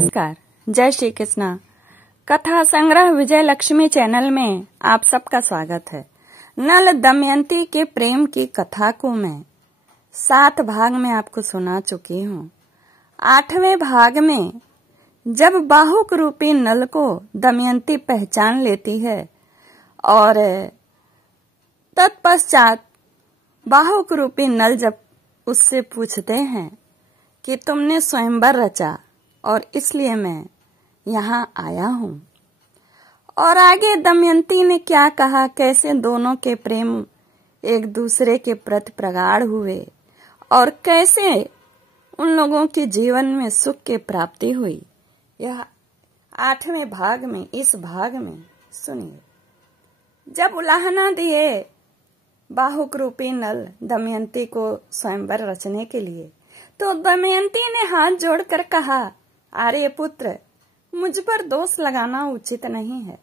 नमस्कार, जय श्री कृष्णा। कथा संग्रह विजय लक्ष्मी चैनल में आप सबका स्वागत है। नल दमयंती के प्रेम की कथा को मैं 7 भाग में आपको सुना चुकी हूँ। 8वें भाग में जब बाहुक रूपी नल को दमयंती पहचान लेती है और तत्पश्चात बाहुक रूपी नल जब उससे पूछते हैं कि तुमने स्वयंवर रचा और इसलिए मैं यहाँ आया हूँ, और आगे दमयंती ने क्या कहा, कैसे दोनों के प्रेम एक दूसरे के प्रति प्रगाढ़ हुए और कैसे उन लोगों के जीवन में सुख की प्राप्ति हुई, यह 8वें भाग में, इस भाग में सुनिए। जब उलाहना दिए बाहुक रूपी नल दमयंती को स्वयंवर रचने के लिए, तो दमयंती ने हाथ जोड़कर कहा, आर्य पुत्र, मुझ पर दोष लगाना उचित नहीं है।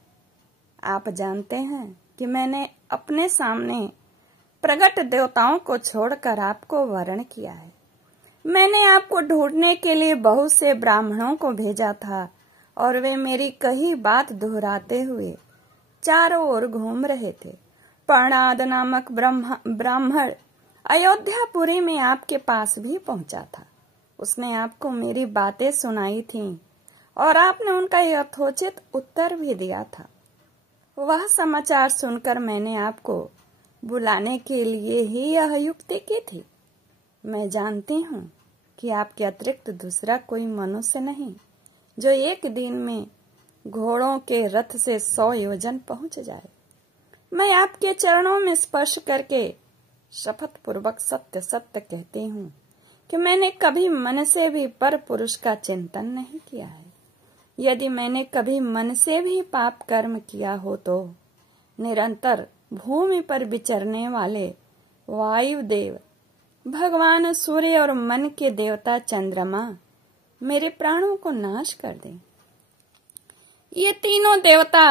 आप जानते हैं कि मैंने अपने सामने प्रगट देवताओं को छोड़कर आपको वरण किया है। मैंने आपको ढूंढने के लिए बहुत से ब्राह्मणों को भेजा था और वे मेरी कही बात दोहराते हुए चारों ओर घूम रहे थे। पर्णाद नामक ब्राह्मण अयोध्यापुरी में आपके पास भी पहुंचा था। उसने आपको मेरी बातें सुनाई थीं और आपने उनका यथोचित उत्तर भी दिया था। वह समाचार सुनकर मैंने आपको बुलाने के लिए ही यह युक्ति की थी। मैं जानती हूँ कि आपके अतिरिक्त दूसरा कोई मनुष्य नहीं जो एक दिन में घोड़ों के रथ से 100 योजन पहुंच जाए। मैं आपके चरणों में स्पर्श करके शपथ पूर्वक सत्य सत्य कहती हूँ कि मैंने कभी मन से भी पर पुरुष का चिंतन नहीं किया है। यदि मैंने कभी मन से भी पाप कर्म किया हो तो निरंतर भूमि पर विचरने वाले वायुदेव, भगवान सूर्य और मन के देवता चंद्रमा मेरे प्राणों को नाश कर दें। ये तीनों देवता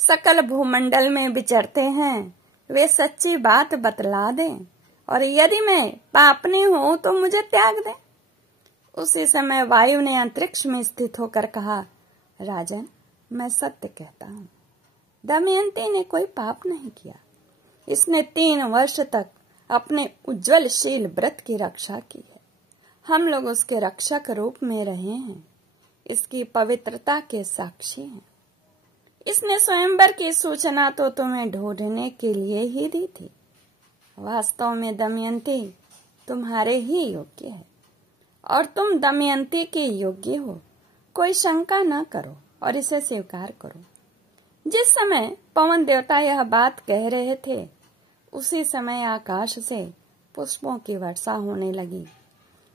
सकल भूमंडल में विचरते हैं, वे सच्ची बात बतला दें और यदि मैं पापनी हूं तो मुझे त्याग दें। उसी समय वायु ने अंतरिक्ष में स्थित होकर कहा, राजन, मैं सत्य कहता हूँ, दमयंती ने कोई पाप नहीं किया। इसने 3 वर्ष तक अपने उज्ज्वलशील व्रत की रक्षा की है। हम लोग उसके रक्षक रूप में रहे हैं, इसकी पवित्रता के साक्षी हैं। इसने स्वयंवर की सूचना तो तुम्हें ढूंढने के लिए ही दी थी। वास्तव में दमयंती तुम्हारे ही योग्य है और तुम दमयंती के योग्य हो। कोई शंका न करो और इसे स्वीकार करो। जिस समय पवन देवता यह बात कह रहे थे, उसी समय आकाश से पुष्पों की वर्षा होने लगी,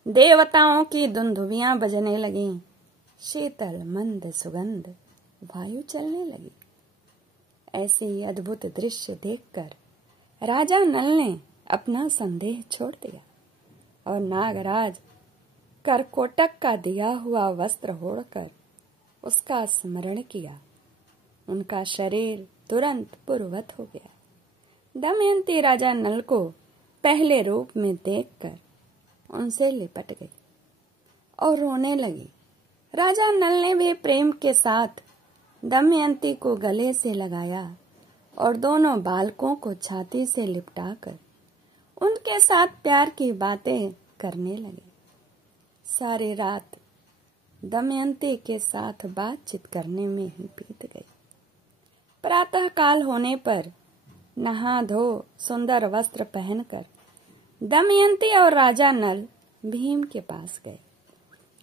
देवताओं की दुंदुभियां बजने लगीं, शीतल मंद सुगंध वायु चलने लगी। ऐसे ही अद्भुत दृश्य देखकर राजा नल ने अपना संदेह छोड़ दिया और नागराज करकोटक का दिया हुआ वस्त्र ओढ़कर उसका स्मरण किया। उनका शरीर तुरंत पूर्ववत हो गया। दमयंती राजा नल को पहले रूप में देखकर उनसे लिपट गई और रोने लगी। राजा नल ने भी प्रेम के साथ दमयंती को गले से लगाया और दोनों बालकों को छाती से लिपटाकर उनके साथ प्यार की बातें करने लगे। सारी रात दमयंती के साथ बातचीत करने में ही बीत गई। प्रातः काल होने पर नहा धो सुंदर वस्त्र पहनकर दमयंती और राजा नल भीम के पास गए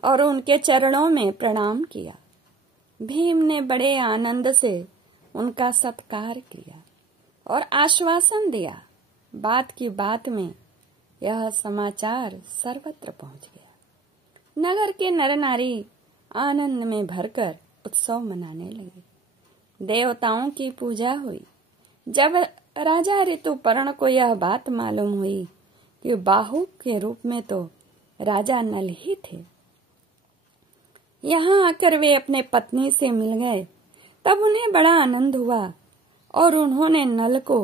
और उनके चरणों में प्रणाम किया। भीम ने बड़े आनंद से उनका सत्कार किया और आश्वासन दिया। बात की बात में यह समाचार सर्वत्र पहुंच गया। नगर के नर नारी आनंद में भरकर उत्सव मनाने लगे। देवताओं की पूजा हुई। जब राजा ऋतुपर्ण को यह बात मालूम हुई कि बाहुक के रूप में तो राजा नल ही थे, यहाँ आकर वे अपने पत्नी से मिल गए, तब उन्हें बड़ा आनंद हुआ और उन्होंने नल को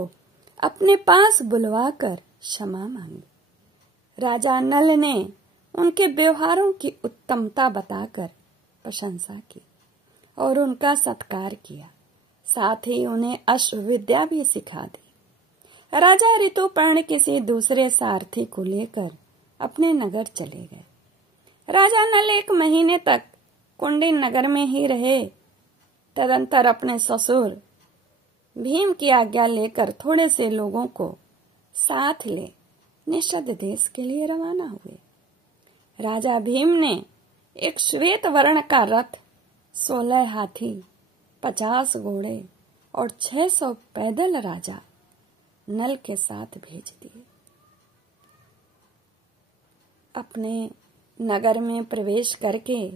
अपने पास बुलवाकर क्षमा मांगी। राजा नल ने उनके व्यवहारों की उत्तमता बताकर प्रशंसा की और उनका सत्कार किया। साथ ही उन्हें अश्वविद्या भी सिखा दी। राजा ऋतुपर्ण किसी दूसरे सारथी को लेकर अपने नगर चले गए। राजा नल 1 महीने तक कुंडी नगर में ही रहे। तदंतर अपने ससुर भीम की आज्ञा लेकर थोड़े से लोगों को साथ ले निषद देश के लिए रवाना हुए। राजा भीम ने एक श्वेत वर्ण का रथ, 16 हाथी, 50 घोड़े और 600 पैदल राजा नल के साथ भेज दिए। अपने नगर में प्रवेश करके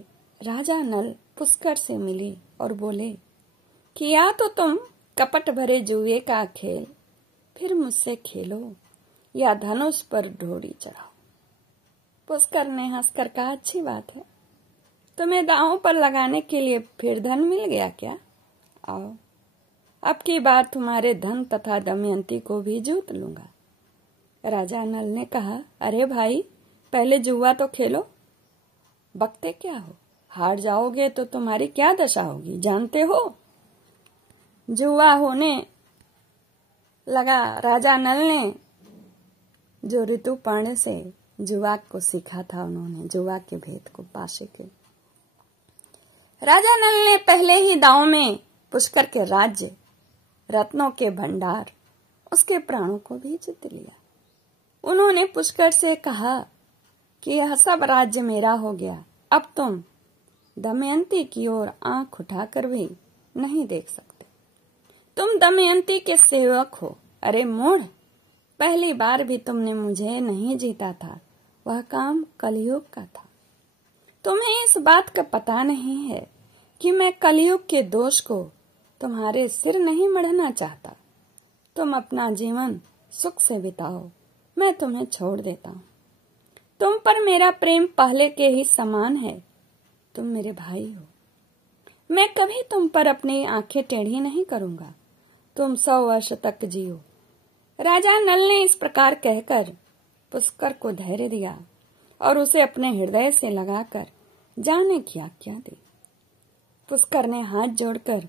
राजा नल पुष्कर से मिले और बोले कि या तो तुम कपट भरे जुए का खेल फिर मुझसे खेलो या धनुष पर ढोड़ी चढ़ाओ। पुष्कर ने हंसकर कहा, अच्छी बात है, तुम्हें दांव पर लगाने के लिए फिर धन मिल गया क्या? आओ, अब की बार तुम्हारे धन तथा दमयंती को भी जीत लूंगा। राजा नल ने कहा, अरे भाई, पहले जुआ तो खेलो। बकते क्या हो? हार जाओगे तो तुम्हारी क्या दशा होगी जानते हो? जुआ होने लगा। राजा नल ने जो ऋतुपर्ण से जुआ को सीखा था, उन्होंने जुआ के भेद को पाशे के। राजा नल ने पहले ही दांव में पुष्कर के राज्य, रत्नों के भंडार, उसके प्राणों को भी जीत लिया। उन्होंने पुष्कर से कहा कि यह सब राज्य मेरा हो गया, अब तुम दमयंती की ओर आंख उठाकर भी नहीं देख सकते। तुम दमयंती के सेवक हो। अरे मूढ़, पहली बार भी तुमने मुझे नहीं जीता था, वह काम कलयुग का था। तुम्हें इस बात का पता नहीं है कि मैं कलयुग के दोष को तुम्हारे सिर नहीं मढ़ना चाहता। तुम अपना जीवन सुख से बिताओ, मैं तुम्हें छोड़ देता हूँ। तुम पर मेरा प्रेम पहले के ही समान है। तुम मेरे भाई हो। मैं कभी तुम पर अपनी आंखें टेढ़ी नहीं करूंगा। तुम 100 वर्ष तक जियो। राजा नल ने इस प्रकार कहकर पुष्कर को धैर्य दिया और उसे अपने हृदय से लगाकर जाने की आज्ञा दी। पुष्कर ने हाथ जोड़कर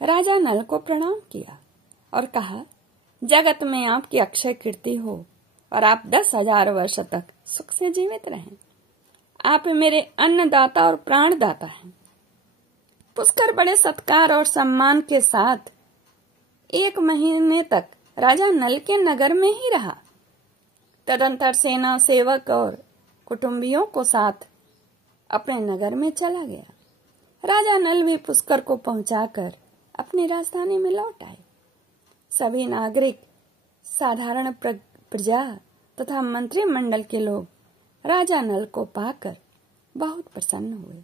राजा नल को प्रणाम किया और कहा, जगत में आपकी अक्षय कीर्ति हो और आप 10,000 वर्ष तक सुख से जीवित रहें। आप मेरे अन्नदाता और प्राणदाता हैं। पुष्कर बड़े सत्कार और सम्मान के साथ 1 महीने तक राजा नल के नगर में ही रहा। तदंतर सेना, सेवक और कुटुंबियों को साथ अपने नगर में चला गया। राजा नल भी पुष्कर को पहुंचाकर अपनी राजधानी में लौट आए। सभी नागरिक, साधारण प्रजा तथा मंत्रिमंडल के लोग राजा नल को पाकर बहुत प्रसन्न हुए।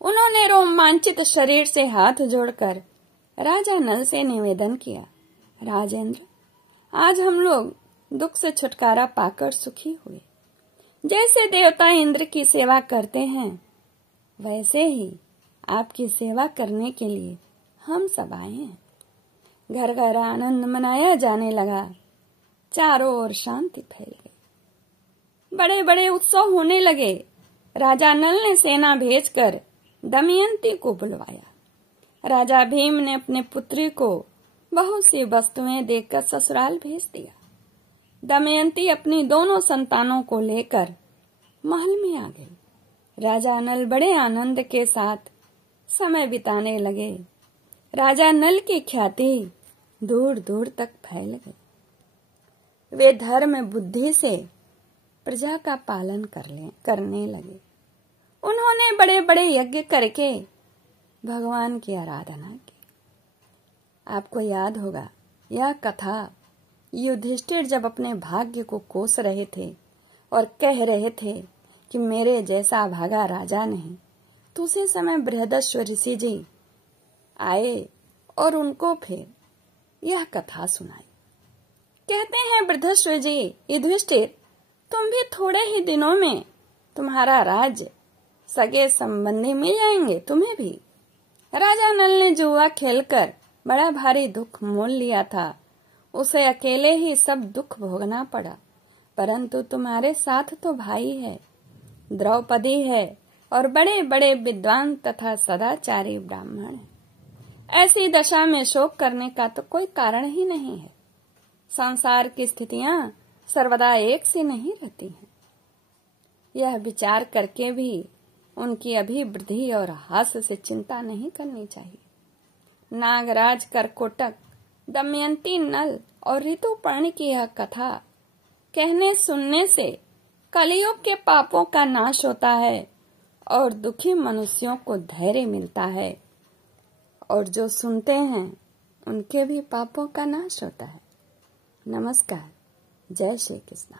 उन्होंने रोमांचित शरीर से हाथ जोड़कर राजा नल से निवेदन किया, राजेंद्र, आज हम लोग दुख से छुटकारा पाकर सुखी हुए। जैसे देवता इंद्र की सेवा करते हैं, वैसे ही आपकी सेवा करने के लिए हम सब आए हैं। घर घर आनंद मनाया जाने लगा। चारों ओर शांति फैल गई। बड़े बड़े उत्सव होने लगे। राजा नल ने सेना भेजकर दमयंती को बुलवाया। राजा भीम ने अपने पुत्री को बहुत सी वस्तुएं देकर ससुराल भेज दिया। दमयंती अपनी दोनों संतानों को लेकर महल में आ गई। राजा नल बड़े आनंद के साथ समय बिताने लगे। राजा नल की ख्याति दूर दूर तक फैल गई। वे धर्म बुद्धि से प्रजा का पालन करने लगे। उन्होंने बड़े बड़े यज्ञ करके भगवान की आराधना की। आपको याद होगा यह कथा, युधिष्ठिर जब अपने भाग्य को कोस रहे थे और कह रहे थे कि मेरे जैसा भागा राजा नहीं, तो उसी समय बृहदश्व ऋषि जी आए और उनको फिर यह कथा सुनाई। कहते हैं बृहदश्व जी, युधिष्ठिर, तुम भी थोड़े ही दिनों में तुम्हारा राज्य सगे संबंधी मिल जाएंगे तुम्हें भी। राजा नल ने जुआ खेलकर बड़ा भारी दुख मोल लिया था। उसे अकेले ही सब दुख भोगना पड़ा, परंतु तुम्हारे साथ तो भाई है, द्रौपदी है और बड़े बड़े विद्वान तथा सदाचारी ब्राह्मण हैं। ऐसी दशा में शोक करने का तो कोई कारण ही नहीं है। संसार की स्थितियां सर्वदा एक सी नहीं रहती हैं। यह विचार करके भी उनकी अभिवृद्धि और हास्य से चिंता नहीं करनी चाहिए। नागराज, करकोटक, दमयंती, नल और ऋतुपर्ण की यह कथा कहने सुनने से कलियुग के पापों का नाश होता है और दुखी मनुष्यों को धैर्य मिलता है, और जो सुनते हैं उनके भी पापों का नाश होता है। नमस्कार। जय श्री कृष्ण।